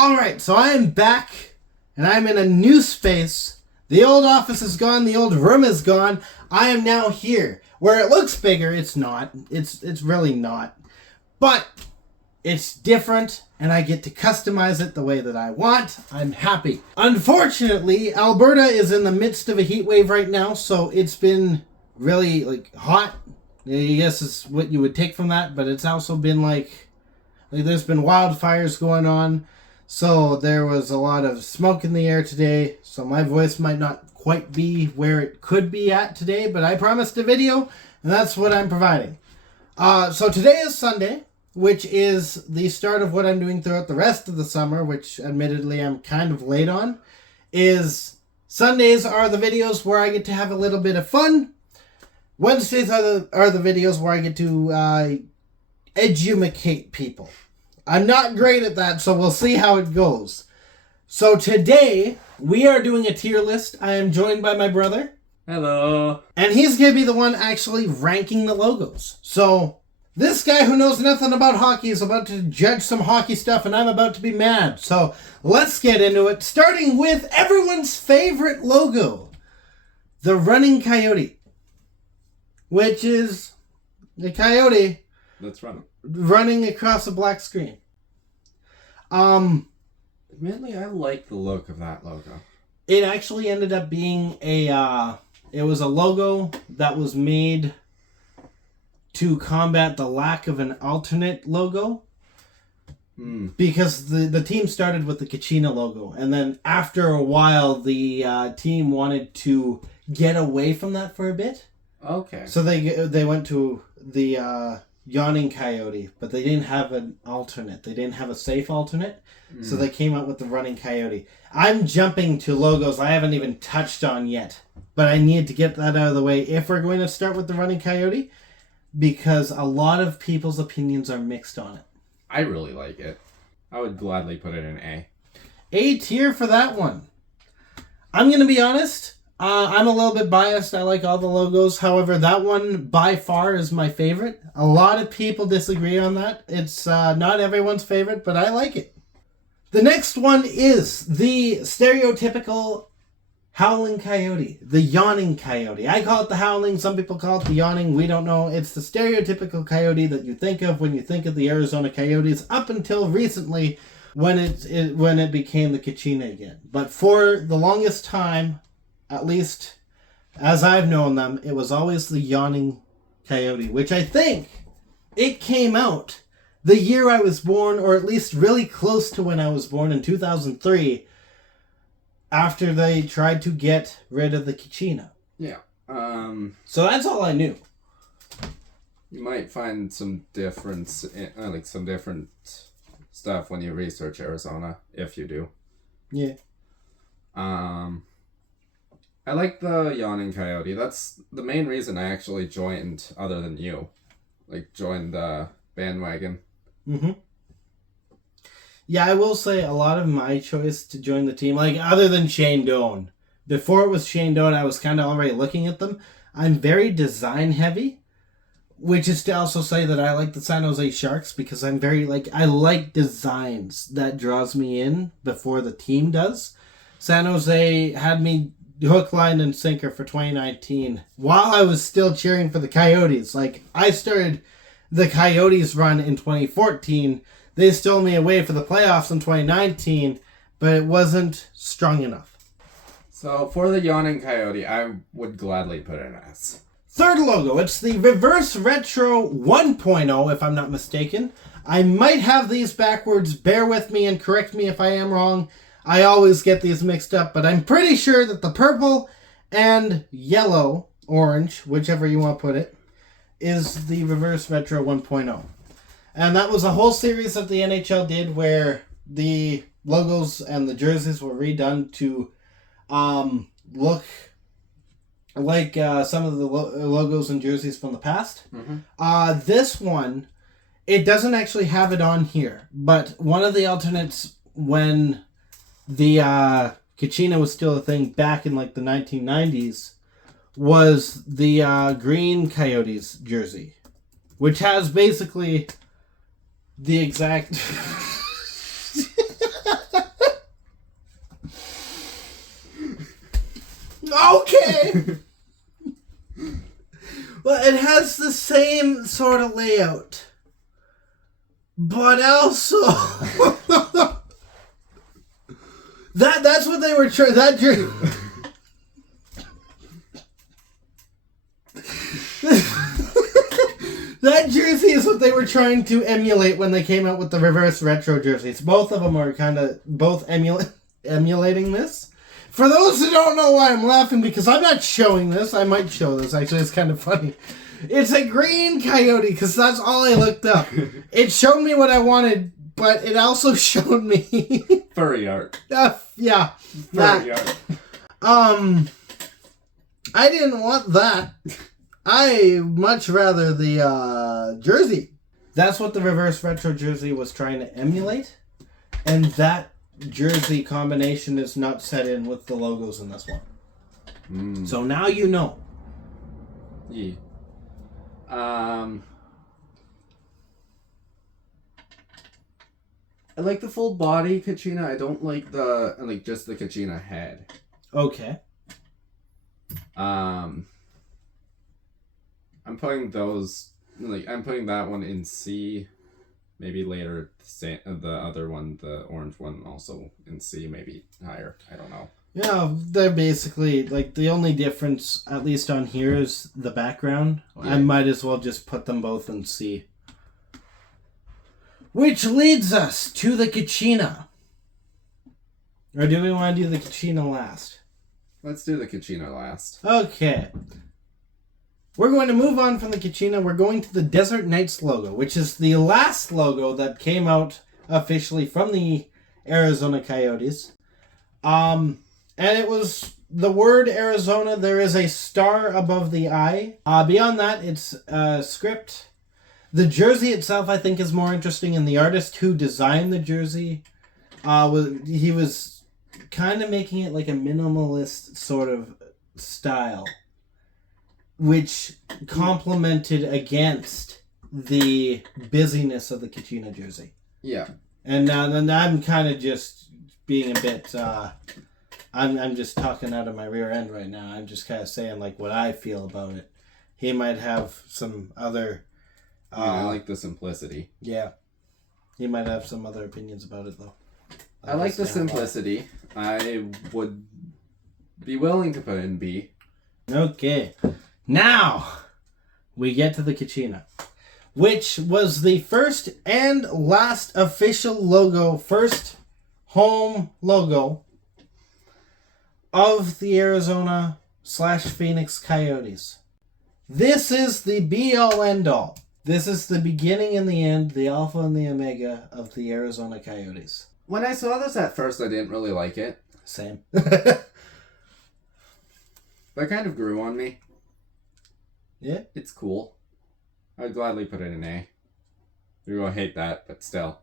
Alright, so I am back, and I'm in a new space. The old office is gone, the old room is gone. I am now here. Where it looks bigger, it's not. It's really not. But it's different, and I get to customize it the way that I want. I'm happy. Unfortunately, Alberta is in the midst of a heat wave right now, so it's been really, hot. I guess is what you would take from that, but it's also been like there's been wildfires going on. So there was a lot of smoke in the air today, so my voice might not quite be where it could be at today, but I promised a video, and that's what I'm providing. So today is Sunday, which is the start of what I'm doing throughout the rest of the summer, which admittedly I'm kind of late on, is Sundays are the videos where I get to have a little bit of fun. Wednesdays are the videos where I get to edumacate people. I'm not great at that, so we'll see how it goes. So today, we are doing a tier list. I am joined by my brother. Hello. And he's going to be the one actually ranking the logos. So, this guy who knows nothing about hockey is about to judge some hockey stuff, and I'm about to be mad. So, let's get into it, starting with everyone's favorite logo. The running coyote. Which is the coyote that's running across a black screen. Admittedly, I like the look of that logo. It actually ended up being it was a logo that was made to combat the lack of an alternate logo. Because the team started with the Kachina logo, and then after a while, the team wanted to get away from that for a bit. Okay. So they went to the Yawning Coyote, but they didn't have an alternate. They didn't have a safe alternate, so they came out with the Running Coyote. I'm jumping to logos I haven't even touched on yet, but I need to get that out of the way if we're going to start with the Running Coyote, because a lot of people's opinions are mixed on it. I really like it. I would gladly put it in A. A tier for that one. I'm going to be honest. I'm a little bit biased. I like all the logos. However, that one by far is my favorite. A lot of people disagree on that. It's not everyone's favorite, but I like it. The next one is the stereotypical howling coyote. The yawning coyote. I call it the howling. Some people call it the yawning. We don't know. It's the stereotypical coyote that you think of when you think of the Arizona Coyotes up until recently when it became the Kachina again. But for the longest time, at least as I've known them, it was always the yawning coyote, which I think it came out the year I was born, or at least really close to when I was born in 2003, after they tried to get rid of the Kachina. Yeah. So that's all I knew. You might find some difference, some different stuff when you research Arizona, if you do. Yeah. I like the Yawning Coyote. That's the main reason I actually joined, other than you. Joined the bandwagon. Mm-hmm. Yeah, I will say a lot of my choice to join the team, other than Shane Doan. Before it was Shane Doan, I was kind of already looking at them. I'm very design heavy, which is to also say that I like the San Jose Sharks because I'm very, I like designs. That draws me in before the team does. San Jose had me hook, line, and sinker for 2019 while I was still cheering for the Coyotes. I started the Coyotes run in 2014. They stole me away for the playoffs in 2019, but it wasn't strong enough. So for the Yawning Coyote, I would gladly put it in S. Third logo, it's the Reverse Retro 1.0, if I'm not mistaken. I might have these backwards. Bear with me and correct me if I am wrong. I always get these mixed up, but I'm pretty sure that the purple and yellow, orange, whichever you want to put it, is the Reverse Retro 1.0. And that was a whole series that the NHL did where the logos and the jerseys were redone to look like some of the logos and jerseys from the past. Mm-hmm. This one, it doesn't actually have it on here, but one of the alternates when the Kachina was still a thing back in the 1990s was the green Coyotes jersey, which has basically the exact Okay. Well, it has the same sort of layout. But also... that's what they were trying... That jersey is what they were trying to emulate when they came out with the reverse retro jerseys. Both of them are kind of emulating this. For those who don't know why I'm laughing, because I'm not showing this. I might show this, actually. It's kind of funny. It's a green coyote, because that's all I looked up. It showed me what I wanted, but it also showed me... Furry art. Yeah. Furry art. I didn't want that. I much rather the jersey. That's what the reverse retro jersey was trying to emulate. And that jersey combination is not set in with the logos in this one. So now you know. Yeah. I like the full body Kachina. I don't like just the Kachina head. Okay. I'm putting those I'm putting that one in C. Maybe later the other one, the orange one, also in C, maybe higher. I don't know. Yeah, they're basically, the only difference, at least on here, is the background. Yeah. I might as well just put them both in C. Which leads us to the Kachina. Or do we want to do the Kachina last? Let's do the Kachina last. Okay. We're going to move on from the Kachina. We're going to the Desert Knights logo, which is the last logo that came out officially from the Arizona Coyotes. And it was the word Arizona. There is a star above the I. Beyond that, it's script. The jersey itself, I think, is more interesting. And the artist who designed the jersey, he was kind of making it like a minimalist sort of style, which complemented against the busyness of the Kachina jersey. Yeah. And then I'm kind of just being a bit... I'm just talking out of my rear end right now. I'm just kind of saying what I feel about it. He might have some other... I like the simplicity. Yeah. He might have some other opinions about it, though. I like the simplicity. I would be willing to put it in B. Okay. Now, we get to the Kachina, which was the first and last official logo, first home logo of the Arizona/Phoenix Coyotes. This is the be-all, end-all. This is the beginning and the end, the alpha and the omega of the Arizona Coyotes. When I saw this at first, I didn't really like it. Same. But it kind of grew on me. Yeah. It's cool. I'd gladly put it in A. You're going to hate that, but still.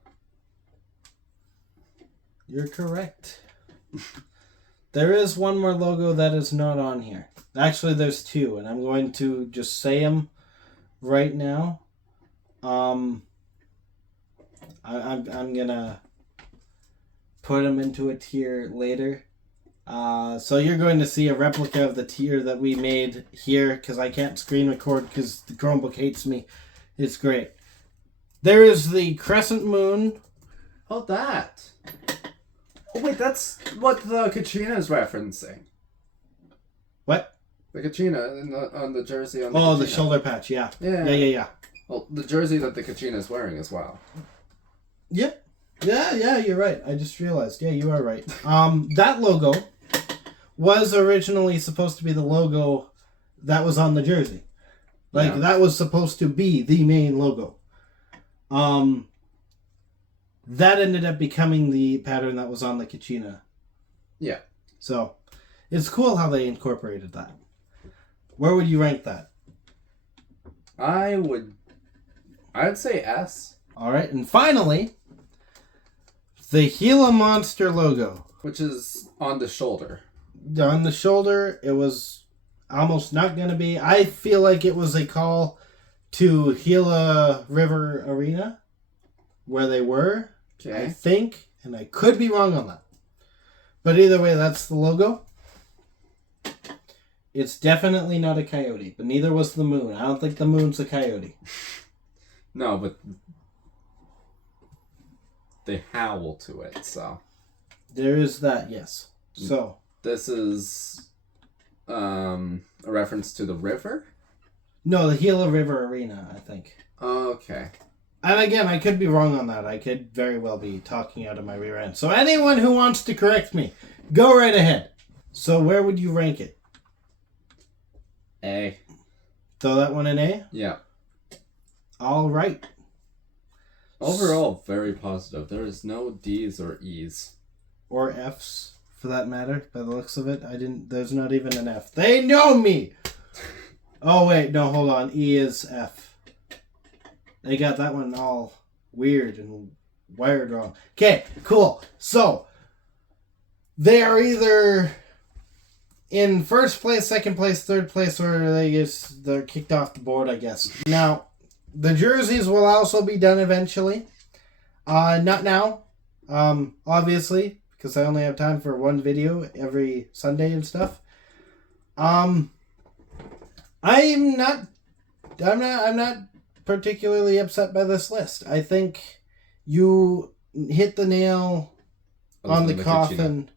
You're correct. There is one more logo that is not on here. Actually, there's two, and I'm going to just say them right now. I'm gonna put them into a tier later. So you're going to see a replica of the tier that we made here, because I can't screen record because the Chromebook hates me. It's great. There is the crescent moon. Oh, that. Oh, wait, that's what the Kachina is referencing. What? The Kachina on the jersey on the Kachina. The shoulder patch, yeah. Yeah. Well, the jersey that the Kachina is wearing as well. Yep. Yeah, you're right. I just realized. Yeah, you are right. That logo was originally supposed to be the logo that was on the jersey. That was supposed to be the main logo. That ended up becoming the pattern that was on the Kachina. Yeah. So, it's cool how they incorporated that. Where would you rank that? I'd say S. All right, and finally, the Gila Monster logo. Which is on the shoulder. On the shoulder, it was almost not going to be. I feel like it was a call to Gila River Arena, where they were. Okay. I think, and I could be wrong on that. But either way, that's the logo. It's definitely not a coyote, but neither was the moon. I don't think the moon's a coyote. No, but they howl to it, so. There is that, yes. So. This is a reference to the river? No, the Gila River Arena, I think. Okay. And again, I could be wrong on that. I could very well be talking out of my rear end. So anyone who wants to correct me, go right ahead. So where would you rank it? A. Throw that one in A? Yeah. All right. Overall, very positive. There is no D's or E's. Or F's, for that matter, by the looks of it. There's not even an F. They know me! Oh, wait, no, hold on. E is F. They got that one all weird and wired wrong. Okay, cool. So, they are either in first place, second place, third place, or they're kicked off the board, I guess. Now, the jerseys will also be done eventually. Not now, obviously, because I only have time for one video every Sunday and stuff. I'm not particularly upset by this list. I think you hit the nail on the coffin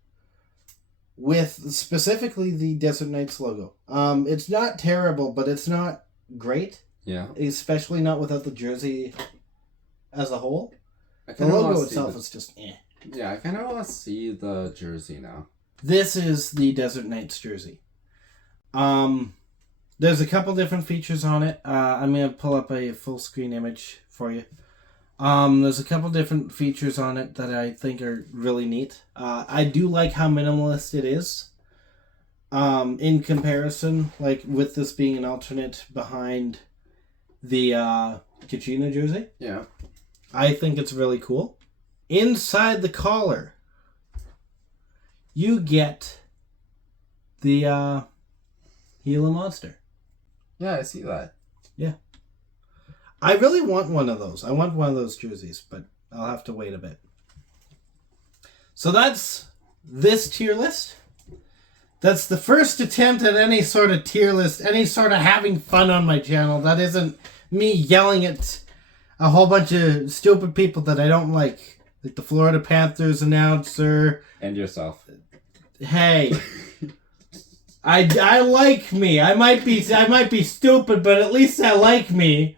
with specifically the Desert Knights logo. It's not terrible, but it's not great. Yeah. Especially not without the jersey as a whole. The logo itself is just eh. Yeah, I kind of want to see the jersey now. This is the Desert Knights jersey. There's a couple different features on it. I'm going to pull up a full screen image for you. There's a couple different features on it that I think are really neat. I do like how minimalist it is. In comparison, like with this being an alternate behind the Kachina jersey. Yeah. I think it's really cool. Inside the collar, you get the Gila Monster. Yeah, I see that. Yeah. I really want one of those. I want one of those jerseys, but I'll have to wait a bit. So that's this tier list. That's the first attempt at any sort of tier list, any sort of having fun on my channel. That isn't me yelling at a whole bunch of stupid people that I don't like the Florida Panthers announcer. And yourself. Hey. I like me. I might be stupid, but at least I like me.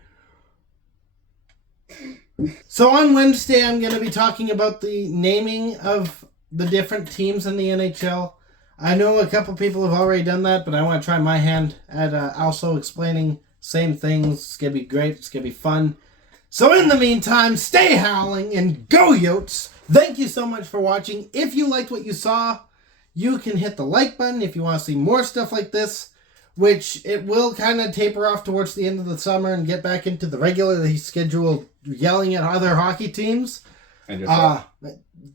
So on Wednesday, I'm going to be talking about the naming of the different teams in the NHL. I know a couple people have already done that, but I want to try my hand at also explaining same things. It's going to be great. It's going to be fun. So in the meantime, stay howling and go Yotes. Thank you so much for watching. If you liked what you saw, you can hit the like button if you want to see more stuff like this, which it will kind of taper off towards the end of the summer and get back into the regularly scheduled yelling at other hockey teams. And yourself.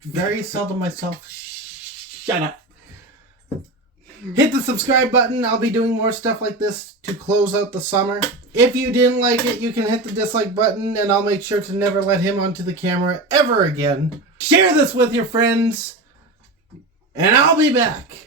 Very seldom myself. Shut up. Hit the subscribe button. I'll be doing more stuff like this to close out the summer. If you didn't like it, you can hit the dislike button, and I'll make sure to never let him onto the camera ever again. Share this with your friends, and I'll be back.